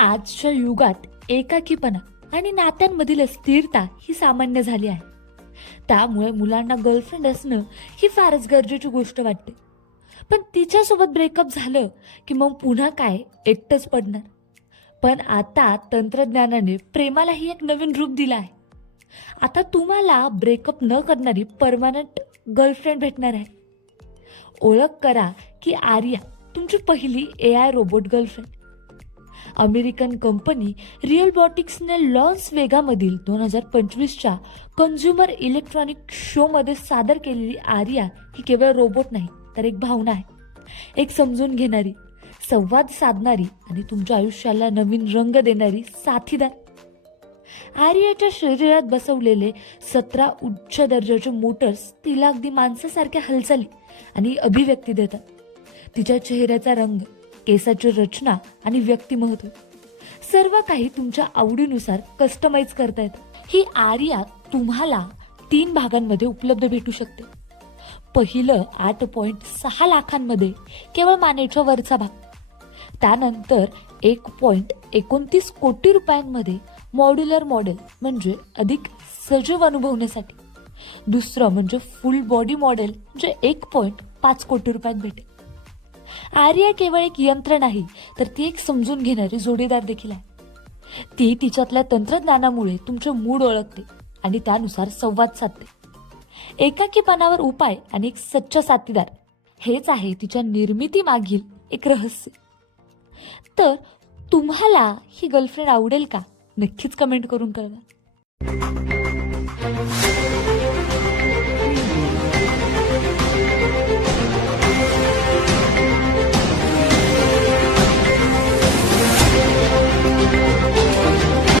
आजच्या युगात एकाकीपणा आणि नात्यांमधील अस्थिरता ही सामान्य झाली आहे. त्यामुळे मुलांना गर्लफ्रेंड असणं ही फारच गरजेची गोष्ट वाटते. पण तिच्यासोबत ब्रेकअप झालं की मग पुन्हा काय? एकटंच पडणार. पण आता तंत्रज्ञानाने प्रेमालाही एक नवीन रूप दिलं आहे. आता तुम्हाला ब्रेकअप न करणारी परमानंट गर्लफ्रेंड भेटणार आहे. ओळख करा की आर्या तुमची पहिली A I robot girlfriend American company real बॉटिक्सने लॉन्स वेगामधील दोन हजार पंचवीसच्या कन्झ्युमर इलेक्ट्रॉनिक शोमध्ये सादर केलेली आर्या ही केवळ रोबोट नाही तर एक भावना आहे. एक समजून घेणारी संवाद साधणारी आणि तुमच्या आयुष्याला नवीन रंग देणारी साथीदार. आर्याच्या शरीरात बसवलेले सतरा उच्च दर्जाचे मोटर्स तिला अगदी माणसासारख्या हालचाली आणि अभिव्यक्ती देतात. तिच्या चेहऱ्याचा रंग केसाची रचना आणि व्यक्तिमत्व सर्व काही तुमच्या आवडीनुसार कस्टमाइज करता येतं ही आर्या तुम्हाला तीन भागांमध्ये उपलब्ध भेटू शकते. पहिलं आठ पॉईंट सहा लाखांमध्ये केवळ मानेच्या वरचा भाग. त्यानंतर एक पॉईंट एकोणतीस कोटी रुपयांमध्ये मॉड्युलर मॉडेल म्हणजे अधिक सजीव अनुभवण्यासाठी. दुसरं म्हणजे फुल बॉडी मॉडेल जे एक पॉईंट पाच कोटी रुपयात भेटेल. आर्या केवळ एक यंत्र नाही तर ती एक समजून घेणारी जोडीदार देखील आहे. ती तिच्यातल्या तंत्रज्ञानामुळे तुमचे मूड ओळखते आणि त्यानुसार संवाद साधते. एकाकीपणावर उपाय आणि एक सच्चा साथीदार हेच आहे तिच्या निर्मिती मागील एक रहस्य. तर तुम्हाला ही गर्लफ्रेंड आवडेल का? नक्कीच कमेंट करून कळवा.